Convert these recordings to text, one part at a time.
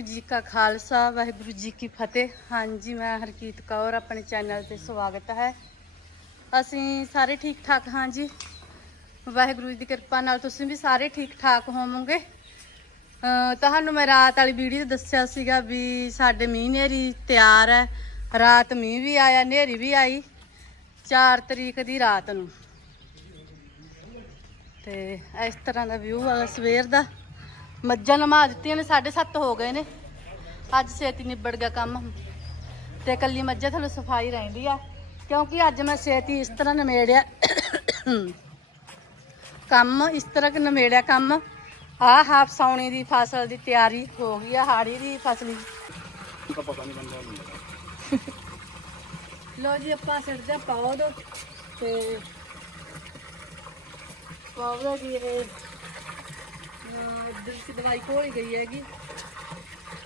ਜੀ ਕਾ ਖਾਲਸਾ, ਵਾਹਿਗੁਰੂ ਜੀ ਕੀ ਫਤਿਹ। ਹਾਂਜੀ, ਮੈਂ ਹਰਕੀਤ ਕੌਰ, ਆਪਣੇ ਚੈਨਲ ਤੇ ਸਵਾਗਤ ਹੈ। ਅਸੀਂ ਸਾਰੇ ਠੀਕ ਠਾਕ ਹਾਂ ਜੀ? ਵਾਹਿਗੁਰੂ ਜੀ ਦੀ ਕਿਰਪਾ ਨਾਲ ਤੁਸੀਂ ਵੀ ਸਾਰੇ ਠੀਕ ਠਾਕ ਹੋਵੋਗੇ ਤੁਹਾਨੂੰ ਮੈਂ ਰਾਤ ਵਾਲੀ ਵੀਡੀਓ ਦੱਸਿਆ ਸੀਗਾ ਵੀ ਸਾਡੇ ਮੀਂਹ ਨੇਰੀ ਤਿਆਰ ਹੈ। ਰਾਤ ਮੀਂਹ ਵੀ ਆਇਆ, ਨੇਰੀ ਵੀ ਆਈ 4 ਤਰੀਕ ਦੀ ਰਾਤ ਨੂੰ। ਤੇ ਇਸ ਤਰ੍ਹਾਂ ਦਾ ਵਿਊ ਆ ਸਵੇਰ ਦਾ। ਮੱਝਾਂ ਨਮਾ ਦਿੱਤੀਆਂ ਨੇ 7:30 ਹੋ ਗਏ ਨੇ। ਅੱਜ ਛੇਤੀ ਨਿਬੜ ਗਿਆ ਕੰਮ। ਤੇ ਕੱਲੀ ਮੱਝਾਂ ਥੱਲੇ ਸਫ਼ਾਈ ਰਹਿੰਦੀ ਆ, ਕਿਉਂਕਿ ਅੱਜ ਮੈਂ ਛੇਤੀ ਇਸ ਤਰ੍ਹਾਂ ਨਿਮੇੜਿਆ। ਕੰਮ, ਇਸ ਤਰ੍ਹਾਂ ਕਿ ਨਿਮੇੜਿਆ ਕੰਮ। ਆਹ ਹਾਫ ਸੌਣੀ ਦੀ ਫਸਲ ਦੀ ਤਿਆਰੀ ਹੋ ਗਈ ਆ, ਹਾੜੀ ਦੀ ਫਸਲ। ਲੋ ਜੀ, ਆਪਾਂ ਸਿਰਦੇ ਪੌਦ ਤੇ ਪੌਦਾ ਜੀ, ਇਹ ਦੀ ਦਵਾਈ ਖੋਲ ਗਈ ਹੈਗੀ।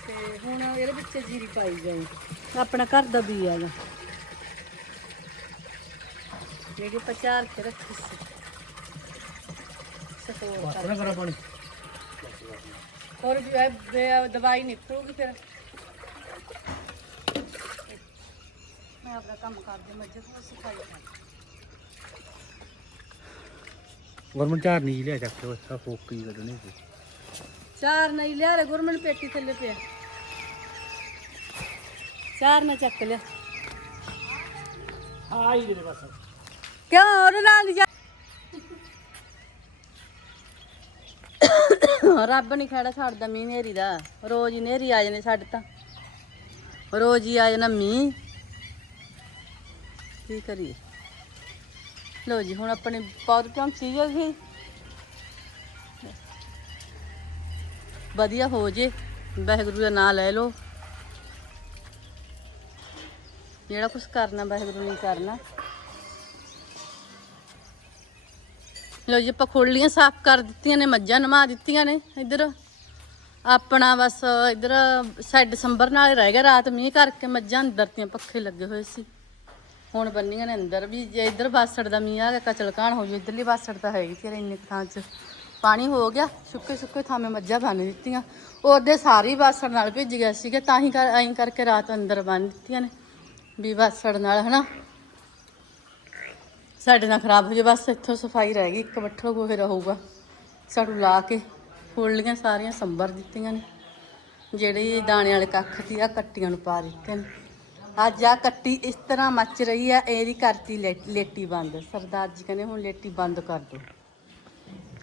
ਤੇ ਹੁਣ ਇਹਦੇ ਵਿੱਚ ਜੀਰੀ ਪਾਈ ਜਾਏ ਆਪਣਾ ਘਰ ਦਾ ਬੀ ਹੈਗਾ ਜਿਹੜੇ ਪਚਾਰ ਕੇ ਰੱਖੀ ਸੀ। ਸਤੋਰ ਕਰ ਕਰਾ ਪਾਣੀ। ਹੋਰ ਜੋ ਹੈ ਵੇ- ਦਵਾਈ ਨਿਕਲੂਗੀ ਫਿਰ। ਮੈਂ ਆਪਣਾ ਕੰਮ ਕਰਦੇ ਮੱਝਾਂ ਤੋਂ ਸਫ਼ਾਈ ਕਰ ਗਰਮਨ ਚਾਰ ਨਹੀਂ ਲਿਆ ਚੱਕ ਕੇ ਉਹ ਫੋਕੀ ਕੱਢਣੀ ਸੀ। ਚਾਰ ਨਹੀਂ ਲਿਆ ਰੇ ਗੁਰਮਨ ਪੇਟੀ ਥੱਲੇ ਪਿਆ। ਚਾਰ ਨਾ ਚੱਕ ਲਿਆ। ਆਈ ਦੇ ਬਸ ਕਿਉਂ ਉਹ ਨਾਲ ਜਾ ਰੱਬ ਨਹੀਂ ਖੜਾ ਛੱਡਦਾ ਮੀਂਹ ਨੇਰੀ ਦਾ। ਰੋਜ਼ ਹੀ ਨੇਰੀ ਆ ਜਾਂਦੇ ਸਾਡੇ ਤਾਂ। ਰੋਜ਼ ਹੀ ਆ ਜਾਣਾ ਮੀਂਹ। ਕੀ ਕਰੀਏ? ਲੋ ਜੀ, ਹੁਣ ਆਪਣੇ ਪੌਦ ਪਹੁੰਚੀ ਗਈ ਵਧੀਆ ਹੋ ਜੇ, ਵਾਹਿਗੁਰੂ ਦਾ ਨਾਮ ਲੈ ਲਓ। ਜਿਹੜਾ ਕੁਝ ਕਰਨਾ, ਵਾਹਿਗੁਰੂ ਨੇ ਕਰਨਾ। ਲੋ ਜੀ, ਆਪਾਂ ਖੋਲੀਆਂ ਸਾਫ਼ ਕਰ ਦਿੱਤੀਆਂ ਨੇ, ਮੱਝਾਂ ਨਮਾ ਦਿੱਤੀਆਂ ਨੇ ਇੱਧਰ। ਆਪਣਾ ਬਸ ਇੱਧਰ, ਸਾਈਡ ਦਸੰਬਰ ਨਾਲ ਰਹਿ ਗਿਆ ਰਾਤ, ਮੀਂਹ ਕਰਕੇ ਮੱਝਾਂ ਅੰਦਰ ਤੀਆਂ ਪੱਖੇ ਲੱਗੇ ਹੋਏ ਸੀ। ਹੁਣ ਬੰਨੀਆਂ ਨੇ ਅੰਦਰ ਵੀ, ਜੇ ਇੱਧਰ ਬਾਸੜ ਦਾ ਮੀਂਹ ਆ ਗਿਆ ਕਚਲ ਕਾਣ ਹੋ ਜੂ ਇੱਧਰਲੀ ਬਾਸੜ ਤਾਂ ਹੈਗੀ ਤੇਰੇ ਇੰਨੇ ਥਾਂ 'ਚ। ਪਾਣੀ ਹੋ ਗਿਆ, ਸੁੱਕੇ ਸੁੱਕੇ ਥਾਵੇਂ ਮੱਝਾਂ ਬੰਨ ਦਿੱਤੀਆਂ। ਉਹਦੇ ਸਾਰੀ ਬਾਸੜ ਨਾਲ ਭਿੱਜ ਗਿਆ ਸੀਗਾ, ਤਾਂ ਹੀ ਕਰ ਐਂ ਕਰਕੇ ਰਾਤ ਅੰਦਰ ਬੰਨ ਦਿੱਤੀਆਂ ਨੇ, ਵੀ ਬਾਸੜ ਨਾਲ, ਹਨਾ? ਸਾਡੇ ਨਾਲ ਖਰਾਬ ਹੋ ਜੇ ਬਸ ਇੱਥੋਂ ਸਫ਼ਾਈ ਰਹਿ ਗਈ, ਇੱਕ ਬੱਠਲ ਗੋਹੇ ਰਹੂਗਾ ਸਾਨੂੰ ਲਾ ਕੇ ਫੁੱਲੀਆਂ ਸਾਰੀਆਂ, ਸੰਭਰ ਦਿੱਤੀਆਂ ਨੇ। ਜਿਹੜੀ ਦਾਣੇ ਵਾਲੇ ਕੱਖ ਸੀ ਆ ਕੱਟੀਆਂ ਨੂੰ ਪਾ ਦਿੱਤੇ ਨੇ। ਅੱਜ ਆ ਕੱਟੀ ਇਸ ਤਰ੍ਹਾਂ ਮੱਚ ਰਹੀ ਆ ਇਹਦੀ ਕਰਤੀ ਲੈ- ਲੇਟੀ ਬੰਦ। ਸਰਦਾਰ ਜੀ ਕਹਿੰਦੇ ਹੁਣ ਲੇਟੀ ਬੰਦ ਕਰ ਦੋ।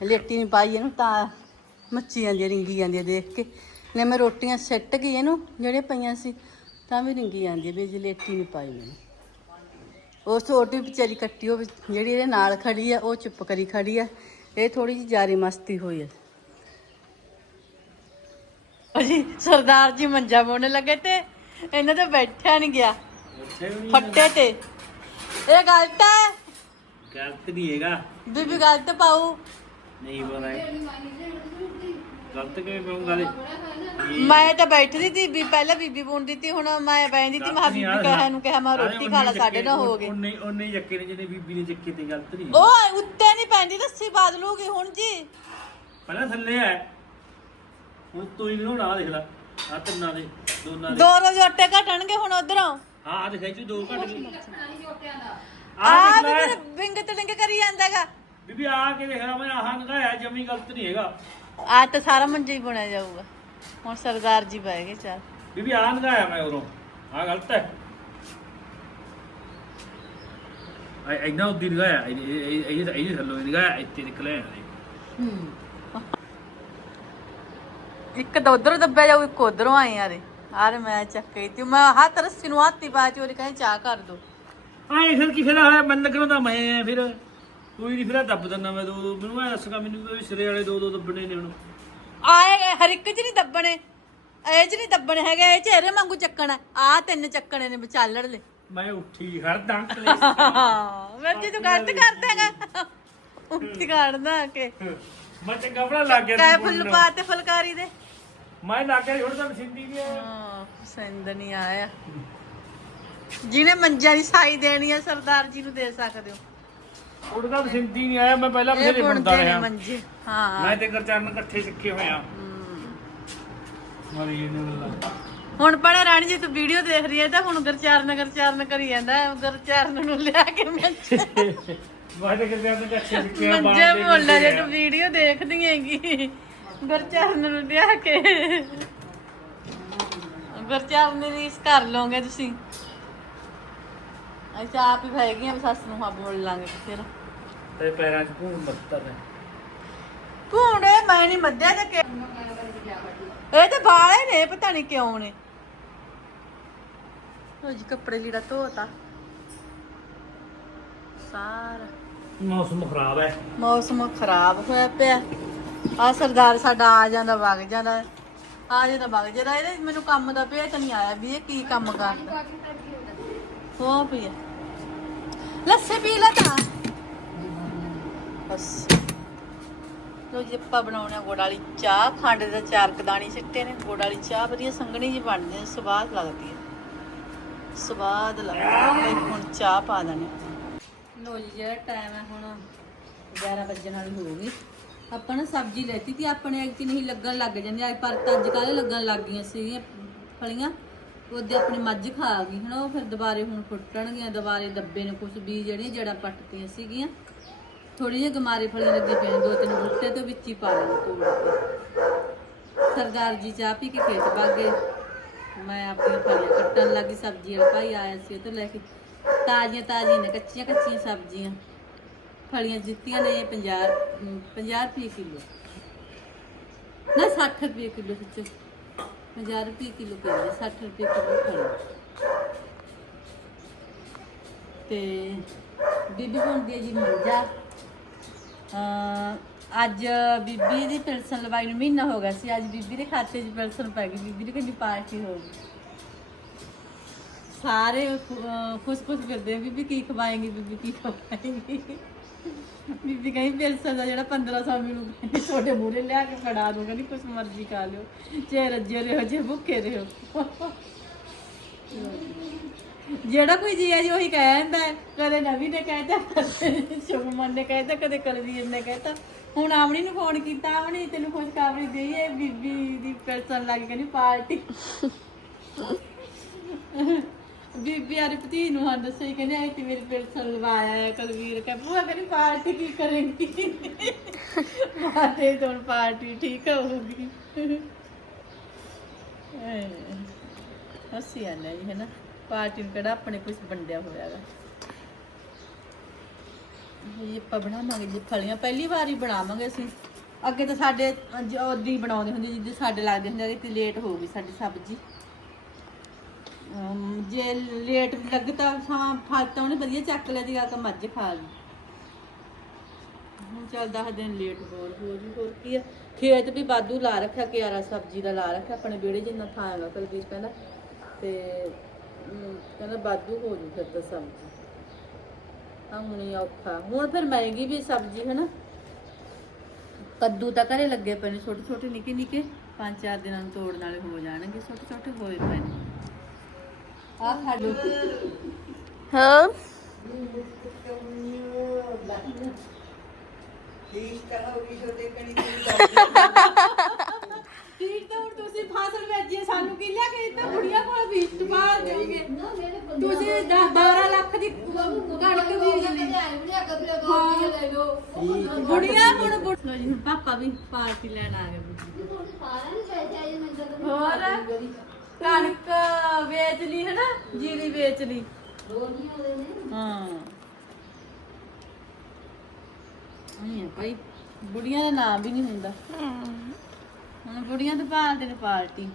ਲੇਟੀ ਨਹੀਂ ਪਾਈ ਇਹਨੂੰ ਤਾਂ ਮੱਚੀ ਜਾਂਦੀ ਆ, ਰਿੰਗੀ ਜਾਂਦੀ ਆ ਦੇਖ ਕੇ। ਨੇ ਮੈਂ ਰੋਟੀਆਂ ਸਿੱਟ ਗਈ ਇਹਨੂੰ ਜਿਹੜੇ ਪਈਆਂ ਸੀ ਤਾਂ ਵੀ ਰਿੰਗੀ ਜਾਂਦੀ ਆ ਵੀ ਜੀ ਲੇਟੀ ਨਹੀਂ ਪਾਈ ਮੈਨੂੰ ਉਹ ਛੋਟੀ ਵਿਚਾਰੀ ਕੱਟੀ ਉਹ ਵੀ ਜਿਹੜੀ ਇਹਦੇ ਨਾਲ ਖੜੀ ਆ ਉਹ ਚੁੱਪ ਕਰੀ ਖੜੀ ਆ। ਇਹ ਥੋੜੀ ਜਿਹੀ ਜਾਰੀ ਮਸਤੀ ਹੋਈ ਆ। ਅਜੀ ਸਰਦਾਰ ਜੀ ਮੰਜਾ ਬੋਣ ਲੱਗੇ ਤੇ ਇਹਨਾਂ ਤੇ ਬੈਠਿਆ ਨਹੀਂ ਗਿਆ। ਫੱਟੇ ਤੇ। ਇਹ ਗਲਤ ਹੈ। ਗਲਤ ਨਹੀਂ ਹੈਗਾ? ਬੀਬੀ ਗਲਤ ਪਾਉ ਨਹੀਂ ਬੋਲਾ ਗਲਤ ਕਿਵੇਂ ਪਾਉਂਗਾ ਦੇ ਮੈਂ ਤਾਂ ਬੈਠਦੀ ਸੀ ਵੀ ਪਹਿਲਾਂ ਬੀਬੀ ਬੁਣਦੀ ਸੀ ਹੁਣ ਮੈਂ ਬੈਠਦੀ ਸੀ ਮੈਂ ਬੀਬੀ ਕਹਾਂ ਨੂੰ। ਕਿਹਾ ਮੈਂ ਰੋਟੀ ਖਾ ਲਾ ਸਾਡੇ ਨਾਲ ਹੋ ਗਏ। ਉਹਨੇ ਉਹਨੇ ਹੀ ਚੱਕੇ ਨੇ ਜਿਹਨੇ ਬੀਬੀ ਨੇ ਚੱਕੇ ਤੇ ਗਲਤ ਨਹੀਂ ਉਹ ਉੱਤੇ ਨਹੀਂ ਪੈਂਦੀ ਲੱਸੀ ਬਦਲੂਗੀ ਹੁਣ ਜੀ। ਪਹਿਲਾਂ ਥੱਲੇ ਆ ਹੁਣ ਤੂੰ ਹੀ ਨਹਾਉਣਾ ਆਹ ਦੇਖ ਲੈ। ਆ ਤਿੰਨਾਂ ਦੇ ਦੋਨਾਂ ਦੇ ਦੋ ਰੋਜ਼ ਆਟੇ ਘਟਣਗੇ ਹੁਣ ਉਧਰੋਂ। ਹਾਂ ਆ ਦਿਖਾਈ ਤੂੰ ਦੋ ਘੱਟ ਗਈ ਆ ਆ ਵੀ ਦੇਖ ਲੈ ਫਿਰ ਵਿੰਗ ਤੜਿੰਗ ਕਰੀ ਜਾਂਦਾਗਾ। ਬੀਬੀ ਆ ਕੇ ਦੇਖ ਲੈ ਮੈਂ ਆਹ ਨਗਾਇਆ ਜਮੀ ਗਲਤ ਨਹੀਂ ਹੈਗਾ। ਆ ਤਾਂ ਸਾਰਾ ਮੰਜਾ ਹੀ ਬੁਣਿਆ ਜਾਊਗਾ। ਹੁਣ ਸਰਦਾਰ ਜੀ ਬਹਿ ਗਏ ਚਾਰ ਬੀਬੀ ਆ ਨਗਾਇਆ ਮੈਂ ਉਰੋਂ। ਆ ਗਲਤ ਹੈ। ਐ ਐਨਾ ਉਦੀ ਨਗਾਇਆ ਇਹ ਇਹ ਇਹ ਇਹ ਥੱਲੋਂ ਨਗਾਇਆ ਇੱਥੇ ਨਿਕਲਿਆ। ਇੱਕ ਤਾਂ ਉਧਰੋਂ ਦੱਬਿਆ ਜਾਊ ਇੱਕ ਉਧਰੋਂ ਆਏ ਯਾਰੇ ਆਰੇ ਮੈਂ ਚੱਕੇ ਤੇ ਮੈਂ ਹੱਥ ਰੱਸੀ ਨੂੰ ਹੱਥੀ ਉਹਨੇ ਕਹਿੰਦੇ ਚਾਹ ਕਰ ਦੋ। ਆਏ ਫਿਰ ਕੀ ਫੇਰਾ ਹੋਇਆ ਬੰਦ ਕਰਾਉਂਦਾ ਮੈਂ ਆ ਫਿਰ। ਕੋਈ ਨਹੀਂ ਫਿਰ ਦੱਬ ਦਿੰਦਾ ਮੈਂ ਦੋ ਦੋ। ਮੈਨੂੰ ਐ ਦੱਸਗਾ ਮੈਨੂੰ ਵੀ ਸਿਰੇ ਵਾਲੇ ਦੋ ਦੋ ਦੱਬਣੇ ਨੇ ਹੁਣ। ਆਏ ਹਰ ਇੱਕ ਚ ਨਹੀਂ ਦੱਬਣੇ। ਇਹ ਚ ਨਹੀਂ ਦੱਬਣੇ ਹੈਗੇ ਇਹ ਚਿਹਰੇ ਵਾਂਗੂ ਚੱਕਣਾ। ਆ ਤਿੰਨ ਚੱਕਣੇ ਨੇ ਵਿਚਾਲੜ ਲੈ ਮੈਂ ਉੱਠੀ ਖੜਦਾ ਮੈਂ ਜੀ ਤੂੰ ਗਲਤ ਕਰ ਦੇਗਾ ਉੱਠੀ ਕੱਢਦਾ ਕੇ। ਮੈਂ ਚੰਗਾ ਬਣਾ ਲੱਗ ਗਿਆ ਫੁੱਲ। ਪਾ ਤੇ ਫੁਲਕਾਰੀ ਦੇ। ਮੈਂ ਲੱਗ ਗਿਆ ਹੁਣ ਤਾਂ ਸਿੰਦੀ ਦੀ ਹਾਂ ਪਸੰਦ ਨਹੀਂ ਆਇਆ। ਜਿਹਨੇ ਮੰਜਾ ਦੀ ਸਾਈ ਦੇਣੀ ਆ ਸਰਦਾਰ ਜੀ ਨੂੰ ਦੇ ਸਕਦੇ ਹੋ। ਉੜਦਾ ਸਿੰਦੀ ਨਹੀਂ ਆਇਆ ਮੈਂ ਪਹਿਲਾਂ ਬਥੇਰੇ ਬਣਦਾ ਰਿਹਾ। ਮੰਜੇ ਹਾਂ। ਮੈਂ ਤੇ ਗਰਚਰਨ ਇਕੱਠੇ ਸਿੱਖੇ ਹੋਏ ਆ। ਮਰੀ ਹੁਣ ਪੜਾ ਰਾਣੀ ਜੀ ਤੂੰ ਵੀਡੀਓ ਦੇਖ ਰਹੀ ਹੈ ਤਾਂ ਹੁਣ ਗਰਚਾਰਨ ਗਰਚਾਰਨ ਕਰੀ ਜਾਂਦਾ ਗਰਚਾਰਨ ਨੂੰ ਲਿਆ ਕੇ ਮੈਂ ਵਾਦੇ ਕਰਦੇ ਆ ਤਾਂ ਅੱਛੇ ਸਿੱਖਿਆ ਮੰਜੇ ਬੋਲਣਾ ਜੇ ਤੂੰ ਵੀਡੀਓ ਦੇਖਦੀ ਹੈਗੀ। ਗਰਚਾਰਨ ਨੂੰ ਲਿਆ ਕੇ। ਗਰਚਾਰਨ ਦੀ ਰੀਸ ਕਰ ਲਓਗੇ ਤੁਸੀਂ। ਅੱਛਾ ਆਪ ਹੀ ਫੈਗੀਆਂ ਸੱਸ ਨੂੰ ਹਾਂ ਬੋਲ ਲਾਂਗੇ ਫਿਰ। ਤੇ ਪੈਰਾਂ 'ਚ ਭੂਣ ਬੱਤਰ ਹੈ ਭੂੰਡੇ ਮੈਂ ਨਹੀਂ ਮੱਧਿਆ ਤੇ ਕਿ ਇਹ ਤੇ ਵਾਲੇ ਨੇ ਪਤਾ ਨਹੀਂ ਕਿਉਂ ਨੇ। ਜੀ ਕੱਪੜੇ ਲੀੜਾ ਧੋਤਾ। ਸਾਰਾ। ਮੌਸਮ ਖਰਾਬ ਹੈ। ਮੌਸਮ ਖਰਾਬ ਹੋਇਆ ਪਿਆ। ਆ ਸਰਦਾਰ ਸਾਡਾ ਆ ਜਾਂਦਾ, ਵਗ ਜਾਂਦਾ। ਆ ਜਾਂਦਾ, ਵਗ ਜਾਂਦਾ। ਇਹਦੇ ਮੈਨੂੰ ਕੰਮ ਦਾ ਭੇਤ ਨਹੀਂ ਆਇਆ ਵੀ ਇਹ ਕੀ ਕੰਮ ਕਰਦਾ। ਹੋ ਪਿਆ ਲੱਸੇ ਪੀ ਲੈ ਤਾਂ। ਬਸ। ਲੋ ਜੀ, ਆਪਾਂ ਬਣਾਉਣੇ ਗੁੜ ਵਾਲੀ ਚਾਹ। ਖੰਡ ਦਾ ਚਾਰ ਕਦਾਣੀ ਸਿੱਟੇ ਨੇ। ਗੁੜ ਵਾਲੀ ਚਾਹ ਵਧੀਆ ਸੰਘਣੀ ਜੀ ਬਣਦੀ ਹੈ ਸਵਾਦ ਲੱਗਦੀ ਹੈ ਸਵਾਦ ਲੱਗਦਾ ਹੈ ਹੁਣ ਚਾਹ ਪਾ ਦੇਣੀ। ਲੋ ਜੀ, ਜਿਹੜਾ ਟਾਈਮ ਹੈ ਹੁਣ 11 ਵਜਣ ਵਾਲੀ ਹੋ ਗਈ। ਆਪਾਂ ਨਾ ਸਬਜ਼ੀ ਲੈਤੀ ਤੀ, ਆਪਣੇ ਐਕ ਨਹੀਂ ਲੱਗਣ ਲੱਗ ਜਾਂਦੇ ਅੱਜ, ਪਰ ਤਾਂ ਅੱਜ ਕੱਲ੍ਹ ਲੱਗਣ ਲੱਗ ਗਈਆਂ ਸੀਗੀਆਂ ਫਲੀਆਂ, ਉਹਦੇ ਆਪਣੀ ਮੱਝ ਖਾ ਗਈ, ਹਨਾ, ਉਹ ਫਿਰ ਦੁਬਾਰੇ ਹੁਣ ਫੁੱਟਣਗੀਆਂ, ਦੁਬਾਰੇ ਦੱਬੇ ਨੇ ਕੁਝ ਵੀ ਜਿਹੜੀਆਂ ਜੜਾਂ ਪੱਟਤੀਆਂ ਸੀਗੀਆਂ। ਥੋੜੀ ਜਿਹੀ ਗਮਾਰੇ ਫਲੀਆਂ ਲੱਗੇ ਪਏ ਦੋ ਤਿੰਨ ਬੁੱਟੇ ਤੋਂ ਵਿੱਚ ਹੀ ਪਾ ਲੈਣੇ ਤੋੜ ਕੇ। ਸਰਦਾਰ ਜੀ ਚਾਹ ਪੀ ਕੇ ਖੇਤ ਪਾ ਗਏ। ਮੈਂ ਆਪਣੀਆਂ ਫਲੀਆਂ ਕੱਟਣ ਲੱਗੀ, ਸਬਜ਼ੀ ਵਾਲਾ ਭਾਈ ਆਇਆ ਸੀ, ਉਹ ਤੋਂ ਲੈ ਕੇ ਤਾਜ਼ੀਆਂ ਤਾਜ਼ੀਆਂ ਨੇ ਕੱਚੀਆਂ ਕੱਚੀਆਂ ਸਬਜ਼ੀਆਂ। ਫਲੀਆਂ ਜਿੱਤੀਆਂ ਨੇ 50 ਅਮ, 50 ਰੁਪਏ ਕਿਲੋ। ਨਾ 60 ਰੁਪਏ ਕਿਲੋ ਸੱਚ। 50 ਰੁਪਏ ਕਿਲੋ ਕਹਿੰਦੇ 60 ਰੁਪਏ ਕਿਲੋ ਫਲੀ। ਤੇ ਬੀਬੀ ਹੁੰਦੀ ਹੈ ਜੀ ਮੰਜਾ ਅੱਜ ਬੀਬੀ ਦੀ ਪੈਨਸ਼ਨ ਲਵਾਈ ਨੂੰ ਮਹੀਨਾ ਹੋ ਗਿਆ ਸੀ ਅੱਜ ਬੀਬੀ ਦੇ ਖਾਤੇ 'ਚ ਪੈਨਸ਼ਨ ਪੈ ਗਈ ਬੀਬੀ ਦੀ ਕਿੰਨੀ ਪਾਰਟੀ ਹੋ ਗਈ। ਸਾਰੇ ਖੁਸ਼ ਖੁਸ਼ ਫਿਰਦੇ ਬੀਬੀ ਕੀ ਖਵਾਏਗੀ ਬੀਬੀ ਕੀ ਖਵਾਏਗੀ। ਬੀਬੀ ਕਹਿੰਦੀ ਪੈਨਸ਼ਨ ਦਾ ਜਿਹੜਾ 1500 ਮੈਨੂੰ ਕਹਿੰਦੀ ਤੁਹਾਡੇ ਮੂਹਰੇ ਲਿਆ ਕੇ ਫੜਾ ਦੂੰਗਾ ਨਹੀਂ ਕੁਛ ਮਰਜ਼ੀ ਖਾ ਲਿਓ। ਚਾਹੇ ਰੱਜੇ ਰਹੋ ਚਾਹੇ ਭੁੱਖੇ ਰਹੋ। ਜਿਹੜਾ ਕੋਈ ਜੀ ਹੈ ਜੀ ਉਹੀ ਕਹਿ ਜਾਂਦਾ ਹੈ। ਕਦੇ ਨਵੀ ਨੇ ਕਹਿਤਾ ਕਦੇ ਸ਼ੁਭਮਨ ਨੇ ਕਹਿਤਾ ਕਦੇ ਕਲਵੀਰ ਨੇ ਕਹਿਤਾ ਹੁਣ ਆਮਣੀ ਨੂੰ ਫੋਨ ਕੀਤਾ ਆਮਣੀ ਤੈਨੂੰ ਖੁਸ਼ਖਬਰੀ ਦੇਈ ਹੈ ਬੀਬੀ ਦੀ ਪੈਸਣ ਲੱਗ ਕਹਿੰਦੀ ਪਾਰਟੀ। ਬੀਬੀ ਆ ਭਤੀ ਨੂੰ ਹਾਂ ਦੱਸਿਆ ਹੀ ਕਹਿੰਦੇ ਆਈ ਤੇ ਮੇਰੀ ਪੈਸਣ ਲਵਾਇਆ ਹੈ ਕਲਵੀਰ। ਕਹ, ਭੂਆ ਕਹਿੰਦੀ ਪਾਰਟੀ ਕੀ ਕਰੇਂਗੀ? ਮਾਤੇ ਤੋਂ ਪਾਰਟੀ ਠੀਕ ਹੋਊਗੀ। ਹੱਸੀ ਆ ਨਹੀਂ ਹੈ ਨਾ ਪਾਰਟੀ ਨੂੰ ਕਿਹੜਾ ਆਪਣੇ ਕੁਝ ਵੰਡਿਆ ਹੋਇਆ ਹੈ ਇਹ ਆਪਾਂ ਬਣਾਵਾਂਗੇ ਜੀ ਫਲੀਆਂ। ਪਹਿਲੀ ਵਾਰ ਹੀ ਬਣਾਵਾਂਗੇ ਅਸੀਂ। ਅੱਗੇ ਤਾਂ ਸਾਡੇ ਉਹਦੀ ਬਣਾਉਂਦੇ ਹੁੰਦੇ ਜਿੱਦੇ ਸਾਡੇ ਲੱਗਦੇ ਹੁੰਦੇ ਕਿ ਲੇਟ ਹੋ ਗਈ ਸਾਡੀ ਸਬਜ਼ੀ। ਅਮ, ਜੇ ਲੇਟ ਲੱਗਦਾ ਹਾਂ ਫਲ ਤਾਂ ਉਹਨੇ ਵਧੀਆ ਚੱਕ ਲਿਆ ਜੀਗਾ ਕਿ ਮੱਝ ਖਾ ਲਈ। ਹੁਣ ਚੱਲ 10 ਦਿਨ ਲੇਟ ਹੋਰ ਹੋ ਜੀ ਹੋਰ ਕੀ ਆ। ਖੇਤ ਵੀ ਬਾਦੂ ਲਾ ਰੱਖਿਆ ਕਿਆਰਾ ਸਬਜ਼ੀ ਦਾ ਲਾ ਰੱਖਿਆ ਆਪਣੇ ਵਿਹੜੇ ਜਿੰਨਾ ਥਾਂ ਹੈਗਾ ਕੁਲਵੀਰ ਕਹਿੰਦਾ। ਤੇ ਅਮ, ਕਹਿੰਦਾ ਬਾਦੂ ਹੋ ਜੂ ਫਿਰ ਤਾਂ ਸਬਜ਼ੀ। ਆ ਹੁਣ ਔਖਾ। ਹੁਣ ਫਿਰ ਮਹਿੰਗੀ ਵੀ ਸਬਜ਼ੀ ਹੈ ਨਾ। ਕੱਦੂ ਤਾਂ ਘਰੇ ਲੱਗੇ ਪਏ ਨੇ ਛੋਟੇ ਛੋਟੇ ਨਿੱਕੇ ਨਿੱਕੇ ਪੰਜ ਚਾਰ ਦਿਨਾਂ ਨੂੰ ਤੋੜਨ ਵਾਲੇ ਹੋ ਜਾਣਗੇ ਛੋਟੇ ਛੋਟੇ ਹੋਏ ਪਏ ਨੇ। ਹਾਂ। ਠੀਕ ਤਾਂ ਹੁਣ ਤੁਸੀਂ ਫਸਲ ਵੇਚੀ ਸਾਨੂੰ ਕੀ ਲਿਆ ਕੇ ਦਿੱਤਾ ਬੁੜੀਆਂ ਕੋਲ ਵੀ ਇਸਤੇਮਾਲ ਦਿਓਗੇ ਤੁਸੀਂ 10 12 ਲੱਖ ਦੀ ਕਣਕ ਬੀਜ ਲਈ ਬੁੜੀਆਂ ਹੁਣ ਬੁੜ- ਲਓ ਜੀ ਹੁਣ ਪਾਪਾ ਵੀ ਪਾਰਟੀ ਲੈਣ ਆ ਗਏ ਹੋਰ? ਕਣਕ ਵੇਚ ਲਈ ਹੈ ਨਾ ਜੀਰੀ ਵੇਚ ਲਈ। ਹਾਂ। ਨਹੀਂ ਭਾਈ, ਬੁੜੀਆਂ ਦਾ ਨਾਮ ਵੀ ਨਹੀਂ ਹੁੰਦਾ। ਹੁਣ ਬੁੜੀਆਂ ਤੇ ਭਾਲਦੇ ਨੇ ਪਾਰਟੀ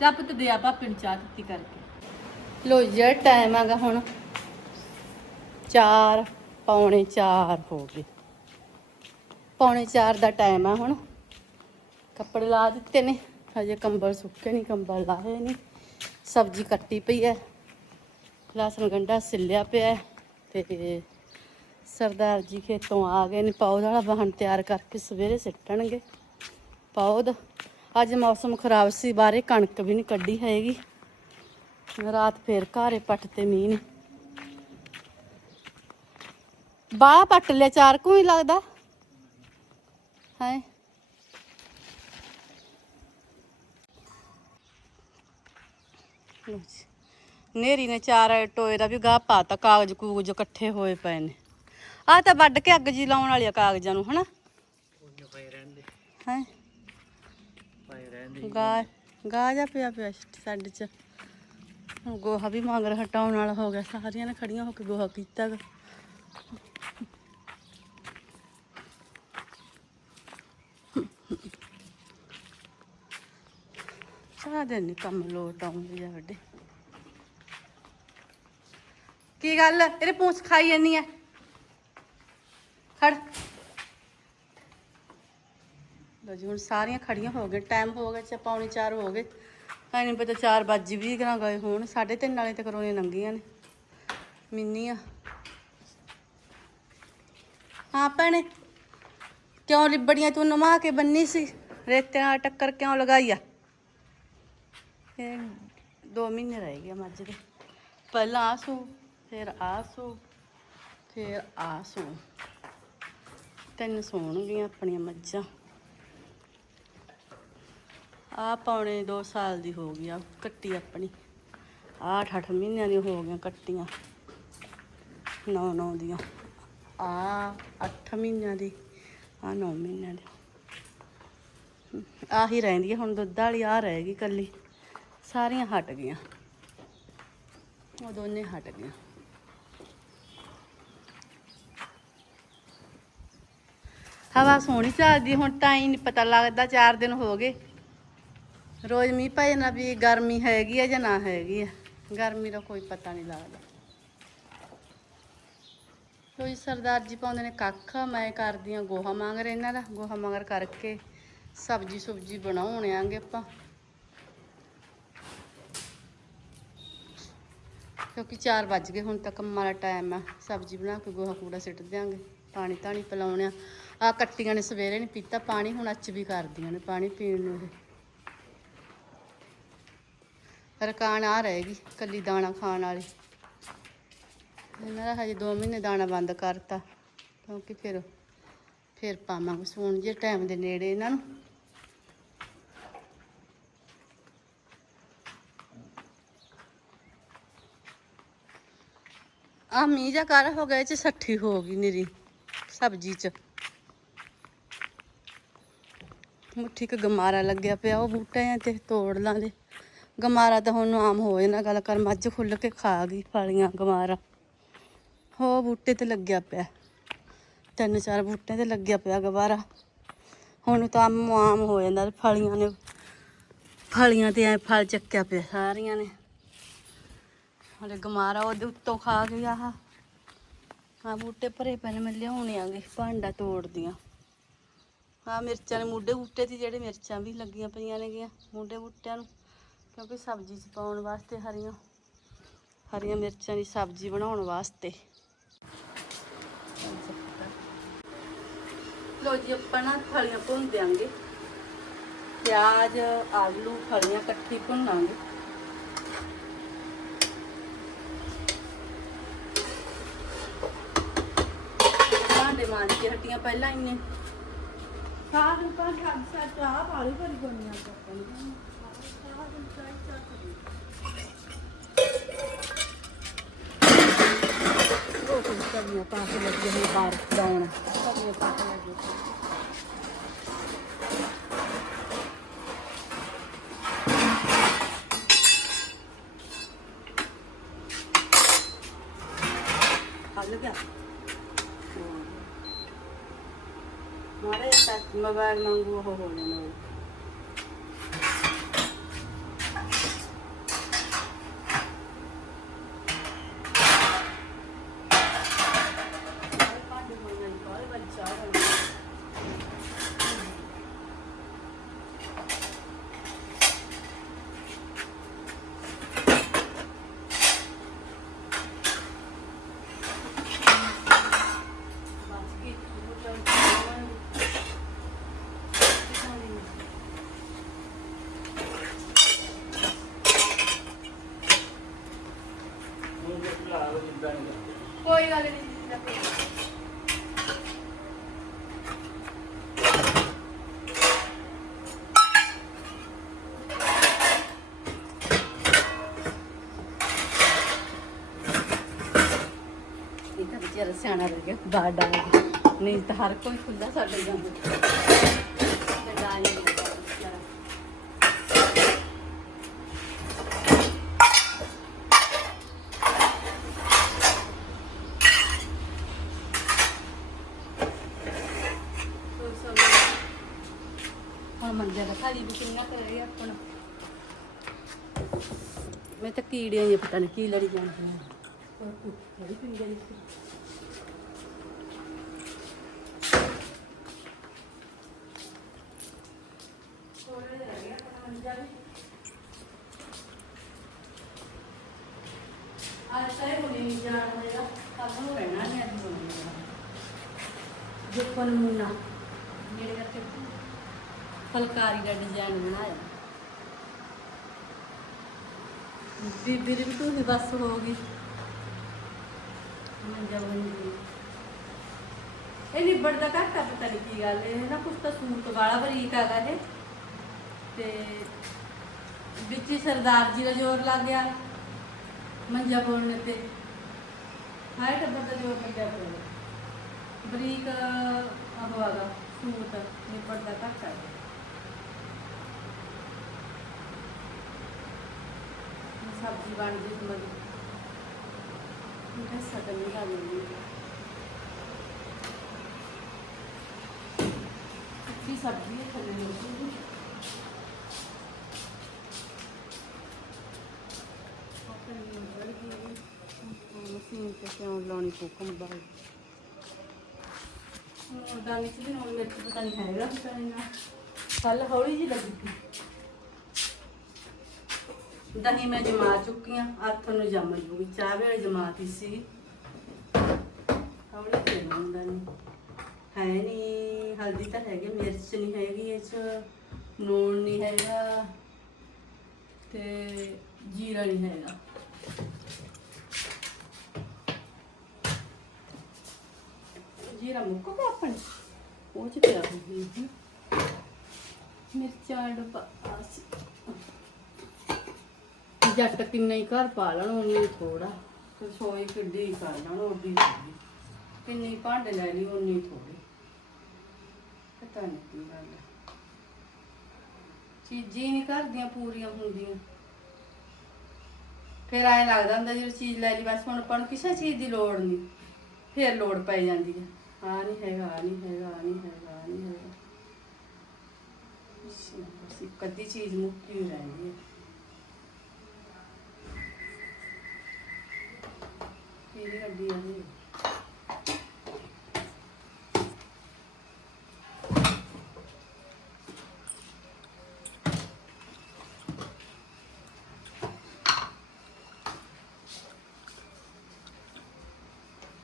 ਚੱਪ ਤੇ ਦਿਆ ਪਾਪੇ ਨੂੰ ਚਾਹ ਦਿੱਤੀ ਕਰਕੇ। ਲੋ ਜੇ ਟਾਈਮ ਹੈਗਾ ਹੁਣ 4 ਪੌਣੇ 4 ਹੋ ਗਏ। ਪੌਣੇ 4 ਦਾ ਟਾਈਮ ਆ ਹੁਣ। ਕੱਪੜੇ ਲਾ ਦਿੱਤੇ ਨੇ। ਹਜੇ ਕੰਬਲ ਸੁੱਕੇ ਨਹੀਂ ਕੰਬਲ ਲਾਏ ਨਹੀਂ ਸਬਜ਼ੀ ਕੱਟੀ ਪਈ ਹੈ ਲਸਣ ਗੰਡਾ ਸਿੱਲਿਆ ਪਿਆ ਤੇ ਸਰਦਾਰ ਜੀ ਖੇਤੋਂ ਆ ਗਏ ਨੇ। ਪੌਦ ਵਾਲਾ ਵਾਹਣ ਤਿਆਰ ਕਰਕੇ ਸਵੇਰੇ ਸਿੱਟਣਗੇ। ਪੌਦ ਅੱਜ ਮੌਸਮ ਖਰਾਬ ਸੀ, ਬਾਹਰੇ ਕਣਕ ਵੀ ਨਹੀਂ ਕੱਢੀ ਹੈਗੀ। ਰਾਤ ਫੇਰ ਘਾਰੇ ਪੱਟ ਤੇ ਮੀਂਹ ਨੇ। ਬਾਹ ਪੱਟ ਲਿਆ, ਚਾਰ ਕੁ ਹੀ ਲੱਗਦਾ। ਹੈ ਲਓ ਜੀ। ਨੇਰੀ ਨੇ ਚਾਰ ਟੋਏ ਦਾ ਵੀ ਗਾਹ ਪਾਤਾ, ਕਾਗਜ਼ ਕੂਗਜ਼ ਇਕੱਠੇ ਹੋਏ ਪਏ ਨੇ। ਆਹ ਤਾਂ ਵੱਢ ਕੇ ਅੱਗ ਜੀ ਲਾਉਣ ਵਾਲੀ ਆ ਕਾਗਜ਼ਾਂ ਨੂੰ, ਹਨਾ? ਹੈ? ਗਾ ਗਾ ਜਾ ਪਿਆ ਪਿਆ ਸਾਡੇ ਚ। ਗੋਹਾ ਵੀ ਮਗਰ ਹਟਾਉਣ ਵਾਲਾ ਹੋ ਗਿਆ, ਸਾਰੀਆਂ ਨੇ ਖੜੀਆਂ ਹੋ ਕੇ ਗੋਹਾ ਕੀਤਾ ਸਾਰਾ ਦਿਨ ਕੰਮ ਲੋਟ ਆਉਂਦੇ ਆ ਵੱਡੇ ਕੀ ਗੱਲ? ਤੇਰੇ ਪੂੰਛ ਖਾਈ ਜਾਨੀ ਐ ਖੜ। ਲੋ ਜੀ, ਹੁਣ ਸਾਰੀਆਂ ਖੜੀਆਂ ਹੋ ਗਏ ਟਾਈਮ ਹੋ ਗਿਆ ਚਾ ਪੌਣੇ 4 ਹੋ ਗਏ। ਐ ਨਹੀਂ ਪਤਾ 4 ਵੱਜ ਵੀ ਕਰਾਂ ਗਏ ਹੁਣ। 3:30 ਵਾਲੇ ਤੇ ਕਰੋਨੇ ਲੰਗੀਆਂ ਨੇ। ਮਿੰਨੀਆਂ ਹਾਂ, ਭੈਣੇ, ਕਿਉਂ ਲਿਬੜੀਆਂ ਤੂੰ ਨਮਾ ਕੇ ਬੰਨੀ ਸੀ? ਰੇਤੇ ਨਾਲ ਟੱਕਰ ਕਿਉਂ ਲਗਾਈ ਆ? ਇਹ 2 ਮਹੀਨੇ ਰਹਿ ਗਏ ਮੱਝ ਦੇ। ਪਹਿਲਾਂ ਆਸੂ ਫਿਰ ਆਸੂ ਫਿਰ ਆਸੂ ਤਿੰਨ ਸੌਣਗੀਆਂ ਆਪਣੀਆਂ ਮੱਝਾਂ। ਆ ਪੌਣੇ 2 ਸਾਲ ਦੀ ਹੋ ਗਈ ਆ ਕੱਟੀ ਆਪਣੀ। ਆ 8 ਮਹੀਨਿਆਂ ਦੀ ਹੋ ਗਈਆਂ ਕੱਟੀਆਂ। 9 9 ਦੀਆਂ। ਆ 8 ਮਹੀਨਿਆਂ ਦੀ ਆ 9 ਮਹੀਨਿਆਂ ਦੀ। ਆਹੀ ਰਹਿੰਦੀ ਹੈ ਹੁਣ ਦੁੱਧ ਵਾਲੀ ਆ ਰਹਿ ਗਈ ਕੱਲੀ। ਸਾਰੀਆਂ ਹਟ ਗਈਆਂ। ਉਹ ਦੋਨੇ ਹਟ ਗਈਆਂ। ਹਵਾ ਸੋਹਣੀ ਚੱਲਦੀ, ਹੁਣ ਤਾਂ ਹੀ ਨਹੀਂ ਪਤਾ ਲੱਗਦਾ 4 ਦਿਨ ਹੋ ਗਏ। ਰੋਜ਼ ਮੀਂਹ ਪੈ ਜਾਂਦਾ ਵੀ ਗਰਮੀ ਹੈਗੀ ਆ ਜਾਂ ਨਾ ਹੈਗੀ ਆ। ਗਰਮੀ ਦਾ ਕੋਈ ਪਤਾ ਨਹੀਂ ਲੱਗਦਾ। ਕੋਈ ਸਰਦਾਰ ਜੀ ਪਾਉਂਦੇ ਨੇ ਕੱਖ, ਮੈਂ ਕਰਦੀ ਆ ਗੋਹਾ ਮੰਗਰ ਇਹਨਾਂ ਦਾ। ਗੋਹਾ ਮੰਗਰ ਕਰਕੇ ਸਬਜੀ ਸੁਬਜੀ ਬਣਾਉਣੇ ਆਂਗੇ ਆਪਾਂ। ਕਿਉਂਕਿ 4 ਵੱਜ ਗਏ, ਹੁਣ ਤਾਂ ਕੰਮਾਂ ਦਾ ਟਾਈਮ ਆ। ਸਬਜੀ ਬਣਾ ਕੇ ਗੋਹਾ ਕੂੜਾ ਸਿੱਟ ਦਿਆਂਗੇ, ਪਾਣੀ ਧਾਣੀ ਪਿਲਾਉਣੇ ਆ। ਆ ਕੱਟੀਆਂ ਨੇ ਸਵੇਰੇ ਨਹੀਂ ਪੀਤਾ, ਪਾਣੀ ਹੁਣ ਅੱਜ ਵੀ ਕਰਦੀਆਂ ਨੇ ਪਾਣੀ ਪੀਣ ਨੂੰ ਇਹ। ਰਕਾਨ ਆ ਰਹੇਗੀ ਕੱਲੀ ਦਾਣਾ ਖਾਣ ਵਾਲੀ। ਇਹਨਾਂ ਦਾ ਹਜੇ 2 ਮਹੀਨੇ ਦਾਣਾ ਬੰਦ ਕਰਤਾ, ਕਿਉਂਕਿ ਫਿਰ ਫਿਰ ਪਾਵਾਂਗੇ ਸੂਣ, ਜੇ ਟਾਈਮ ਦੇ ਨੇੜੇ ਇਹਨਾਂ ਨੂੰ। ਆ ਮੀਂਹ ਜਾ ਕਰ ਹੋ ਗਿਆ ਚ ਸੱਠੀ ਹੋ ਗਈ ਨਿਰੀ, ਸਬਜੀ ਚ। ਮੁੱਠੀ ਕ ਗਮਾਰਾ ਲੱਗਿਆ ਪਿਆ, ਉਹ ਬੂਟਿਆਂ ਤੇ ਤੋੜ ਲਾਂਦੇ ਗਮਾਰਾ ਤਾਂ ਹੁਣ ਆਮ ਹੋ ਜਾਣਾ ਗੱਲ ਕਰ ਮੱਝ ਖੁੱਲ ਕੇ ਖਾ ਗਈ ਫਲੀਆਂ ਗਮਾਰਾ। ਹੋ ਬੂਟੇ ਤੇ ਲੱਗਿਆ ਪਿਆ, ਤਿੰਨ ਚਾਰ ਬੂਟਿਆਂ ਤੇ ਲੱਗਿਆ ਪਿਆ ਗਵਾਰਾ। ਹੁਣ ਤਾਂ ਆਮ ਆਮ ਹੋ ਜਾਂਦਾ, ਫਲੀਆਂ ਨੇ, ਫਲੀਆਂ ਤੇ ਐ ਫਲ ਚੱਕਿਆ ਪਿਆ ਸਾਰੀਆਂ ਨੇ। ਹਲੇ ਗਮਾਰਾ ਉਹਦੇ ਉੱਤੋਂ ਖਾ ਗਿਆ ਆਹ। ਆ ਬੂਟੇ ਭਰੇ ਪਏ ਨੇ, ਮੈਂ ਲਿਆਉਣੇ ਆਂਗੇ ਭਾਂਡਾ ਤੋੜਦੀਆਂ। ਆ ਮਿਰਚਾਂ ਨੇ ਮੁੱਢੇ ਬੂਟੇ ਤੇ ਜਿਹੜੇ ਮਿਰਚਾਂ ਵੀ ਲੱਗੀਆਂ ਪਈਆਂ ਨੇਗੀਆਂ ਮੁੱਢੇ ਬੂਟਿਆਂ ਨੂੰ, ਕਿਉਂਕਿ ਸਬਜ਼ੀ 'ਚ ਪਾਉਣ ਵਾਸਤੇ ਹਰੀਆਂ ਹਰੀਆਂ ਮਿਰਚਾਂ ਦੀ ਸਬਜ਼ੀ ਬਣਾਉਣ ਵਾਸਤੇ। ਲੋ ਜੀ, ਆਪਾਂ ਨਾ ਫਲੀਆਂ ਭੁੰਨ ਦਿਆਂਗੇ। ਪਿਆਜ਼, ਆਲੂ, ਫਲੀਆਂ ਇਕੱਠੀ ਭੁੰਨਾਂਗੇ ਭਾਂਡੇ ਮਾਂਜ ਕੇ ਹਟੀਆਂ ਪਹਿਲਾਂ ਇੰਨੇ। ਸਾਰ ਨੂੰ ਤਾਂ ਖਾਦ ਸਾਰ ਚਾਹ ਪਾਲੀ ਭਰੀ ਬਣੀਆਂ ਆਪਾਂ ਨੂੰ। ਉਹ ਕੁਝ ਕਰਨੀਆਂ ਪਾ ਕੇ ਲੱਗੇ ਹੋਏ ਬਾਹਰ ਜਾਣਾ ਕਰਨੀਆਂ ਪਾ ਕੇ ਲੱਗੇ ਗਿਆ ਮਾਰੇ ਤੱਕ ਮੋਬਾਈਲ ਮੰਗੂ ਕੋਈ ਗੱਲ ਨਹੀਂ ਇਹ ਤਾਂ ਵਿਚਾਰਾ ਸਿਆਣਾ ਰਹਿ ਗਿਆ, ਬਾਹਰ ਡਾਲ ਨਹੀਂ, ਤਾਂ ਹਰ ਕੋਈ ਖੁੱਲਾ ਸਾਡੇ ਜਾਂਦਾ ਮੈਂ ਤਾਂ ਕੀੜੀਆਂ ਹੀ ਪਤਾ ਨਹੀਂ ਕੀ ਲੜੀ ਜਾਂਦੀਆਂ ਹੋਰ ਕੁਛ ਲੜੀ ਪਈ ਜਾਂਦੀ ਸੀ। ਥੋੜ੍ਹਾ ਜਿਹਾ ਰਹਿ ਗਿਆ ਆਪਣਾ ਮੰਜਾ ਵੀ। ਅੱਜ ਤਾਂ ਇਹ ਹੁਣੇ ਨਹੀਂ ਜਾਣਾ ਹੈਗਾ ਕੱਲ੍ਹ ਨੂੰ ਰਹਿਣਾ ਨਹੀਂ ਅੱਜ ਬਣਾਉਣਾ ਦੇਖੋ ਨਮੂਨਾ ਮੇਰੇ ਕਰਕੇ ਫਲਕਾਰੀ ਦਾ ਡਿਜ਼ਾਈਨ ਬਣਾਇਆ ਬੀਬੀ ਦੀ ਵੀ ਤੁਸੀਂ ਬਸ ਹੋ ਗਈ। ਮੰਜਾ ਬਣ ਗਈ। ਇਹ ਨਿਬੜਦਾ ਘੱਟ ਆ ਪਤਾ ਨਹੀਂ ਕੀ ਗੱਲ ਇਹ ਨਾ ਕੁਛ ਤਾਂ ਸੂਟ ਵਾਲਾ ਬਰੀਕ ਹੈਗਾ ਇਹ। ਤੇ ਵਿੱਚ ਹੀ ਸਰਦਾਰ ਜੀ ਦਾ ਜ਼ੋਰ ਲੱਗ ਗਿਆ। ਮੰਜਾ ਬੋਲਣੇ ਤੇ। ਹਾਏ ਟੱਬਰ ਦਾ ਜ਼ੋਰ ਲੱਗਿਆ ਪਿਆ ਬਰੀਕ ਉਹ ਹੈਗਾ ਸੂਟ ਨਿਬੜਦਾ ਘੱਟ ਆ ਸਬਜ਼ੀ ਬਣ ਗਈ ਮਰੀ ਮੈਂ ਸਟਨ ਨਹੀਂ ਲਾਉਂਦੀ ਕੀ ਸਬਜ਼ੀ ਹੈ ਥੱਲੇ ਨੂੰ ਮਸ਼ੀਨ ਤੇ ਕਿਉਂ ਲਾਉਣੀ ਭੁੱਖਮ ਬਾਈ ਦਾਨੀ ਚ ਵੀ ਹੁਣ ਮੇਰੇ ਪਤਾ ਨਹੀਂ ਹੈਗਾ ਪਤਾ ਨਹੀਂ ਕੱਲ ਹੌਲੀ ਜੀ ਲੱਗੀ ਦਹੀਂ ਮੈਂ ਜਮਾ ਚੁੱਕੀ ਆ, ਹੱਥ ਨੂੰ ਜੰਮ ਜੂਗੀ, ਚਾਹ ਵੇਲੇ ਜਮਾਤੀ ਸੀ। ਹੌਲੀ ਤੇ ਹੁੰਦਾ ਨਹੀਂ ਹੈ ਨਹੀਂ ਹਲਦੀ ਤਾਂ ਹੈਗੀ, ਮਿਰਚ ਨਹੀਂ ਹੈਗੀ ਇਹ ਚ, ਨੂਣ ਨਹੀਂ ਹੈਗਾ ਤੇ ਜੀਰਾ ਨਹੀਂ ਹੈਗਾ। ਜੀਰਾ ਮੁੱਕ ਗਿਆ ਆਪਣੇ? ਉਹ ਚ ਪਿਆ ਹੋਈ ਮਿਰਚਾਂ ਡੱਬਾ ਆਸ ਜੱਟ ਕਿੰਨਾ ਹੀ ਘਰ ਪਾ ਲੈਣ ਉਨੀ ਥੋੜਾ ਰਸੋਈ ਕਿੱਡੀ ਕਰ ਲੈਣ, ਓਡੀ ਥੋੜੀ ਕਿੰਨੀ ਭਾਂਡੇ ਲੈ ਲਈ ਉਨੀ ਥੋੜੀ ਪਤਾ ਨਹੀਂ ਕੀ ਗੱਲ ਹੈ ਚੀਜ਼ਾਂ ਨਹੀਂ ਕਰਦੀਆਂ ਪੂਰੀਆਂ ਹੁੰਦੀਆਂ। ਫਿਰ ਐਂ ਲੱਗਦਾ ਹੁੰਦਾ ਜਦੋਂ ਚੀਜ਼ ਲੈ ਲਈ, ਬਸ ਹੁਣ ਆਪਾਂ ਨੂੰ ਕਿਸੇ ਚੀਜ਼ ਦੀ ਲੋੜ ਨਹੀਂ ਫਿਰ ਲੋੜ ਪੈ ਜਾਂਦੀ ਹੈ ਆ ਨਹੀਂ ਹੈਗਾ ਆ ਨਹੀਂ ਹੈਗਾ ਆ ਨਹੀਂ ਹੈਗਾ ਆ ਨਹੀਂ ਹੈਗਾ। ਬਸ ਇੱਕ ਅੱਧੀ ਚੀਜ਼ ਮੁੱਕੀ ਹੋਈ ਰਹਿੰਦੀ ਹੈ ਕਿਹੜੀ ਗੱਡੀ ਆ ਇਹ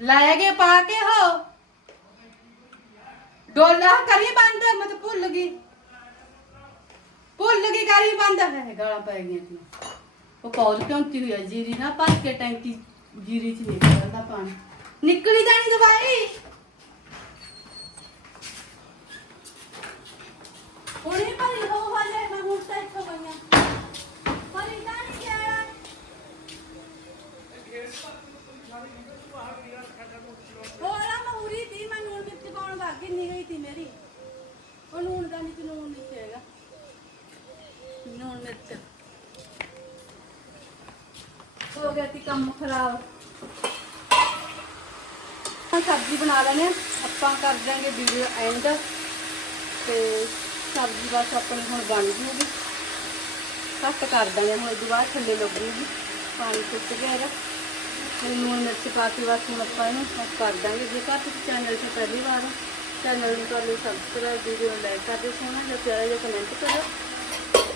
ਲਾਇਆ ਗਿਆ ਪਾ ਕੇ ਹੋ। ਡੋਲਾ ਕਰੀ ਬੰਦ ਮੈਂ ਤਾਂ ਭੁੱਲ ਗਈ। ਭੁੱਲ ਗਈ ਕਰੀ ਬੰਦ। ਹੈ ਗਾਲਾਂ ਪੈ ਗਈਆਂ ਤੂੰ। ਉਹ ਕੌਲ ਕਿਉਂ ਤੀ ਹੋਈ ਆ ਜੀਰੀ ਨਾ ਭਰ ਕੇ ਟੈਂਕੀ ਜੀਰੀ ਚ ਨਿਕਲਦਾ ਪਾਣੀ। ਨਿਕਲੀ ਜਾਣੀ ਦਵਾਈ। ਹੁਣੇ ਭਰੀ ਹੋ ਹਾਲੇ ਮੈਂ ਹੁਣ ਤਾਂ ਇੱਥੋਂ ਗਈਆਂ ਭਰੀ ਤਾਂ ਨਹੀਂ ਗਿਆ। ਹੋਲਾ ਮੂਰੀ ਤੀ ਮੈਂ ਨੂਨ ਵਿੱਚ ਪਾਉਣ ਵਾਗੀ ਨਹੀਂ ਗਈ ਤੀ ਮੇਰੀ। ਉਹ ਨੂਨ ਦਾ ਨਹੀਂ ਨੂਨ ਨਹੀਂ ਹੈਗਾ। ਨੂਨ ਮਿਰਚ। ਹੋ ਗਿਆ ਤੀ ਕੰਮ ਖਰਾਬ। ਸਬਜ਼ੀ ਬਣਾ ਲੈਣੇ ਆ। ਆਪਾਂ ਕਰ ਦਾਂਗੇ ਵੀਡੀਓ ਐਂਡ ਤੇ ਸਬਜ਼ੀ ਬਸ ਆਪਣੀ ਹੁਣ ਬਣ ਜੂਗੀ। ਕੱਟ ਕਰ ਦਾਂਗੇ ਹੁਣ ਇਹਦੇ ਬਾਅਦ, ਥੱਲੇ ਲੱਗੂਗੀ ਪਾਣੀ ਸੁੱਕ ਗਿਆ ਇਹਦਾ। ਲੂਣ ਮਿਰਚ ਪਾ ਕੇ ਬਸ ਹੁਣ ਆਪਾਂ ਇਹਨੂੰ ਕਰ ਦਾਂਗੇ ਜੇ ਘਰ ਤੁਸੀਂ ਚੈਨਲ ਤੇ ਪਹਿਲੀ ਵਾਰ। ਚੈਨਲ ਨੂੰ ਕਰ ਲਓ ਸਬਸਕ੍ਰਾਈਬ ਵੀਡੀਓ ਨੂੰ ਲਾਈਕ ਕਰ ਦਿਓ। ਸੋਹਣਾ ਜਿਹਾ ਪਿਆਰਾ ਜਿਹਾ ਕਮੈਂਟ ਕਰੋ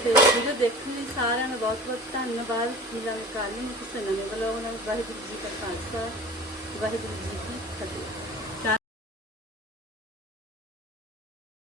ਤੇ ਵੀਡੀਓ ਦੇਖਣ ਲਈ ਸਾਰਿਆਂ ਦਾ ਬਹੁਤ ਬਹੁਤ ਧੰਨਵਾਦ। ਮਿਲਾਂਗੇ ਕੱਲ੍ਹ ਨੂੰ ਕਿਸੇ ਨਵੇਂ ਬਲੌਗ ਨਾਲ? ਵਾਹਿਗੁਰੂ ਜੀ ਕਾ ਖਾਲਸਾ, ਵਾਹਿਗੁਰੂ ਜੀ ਕੀ ਫਤਿਹ।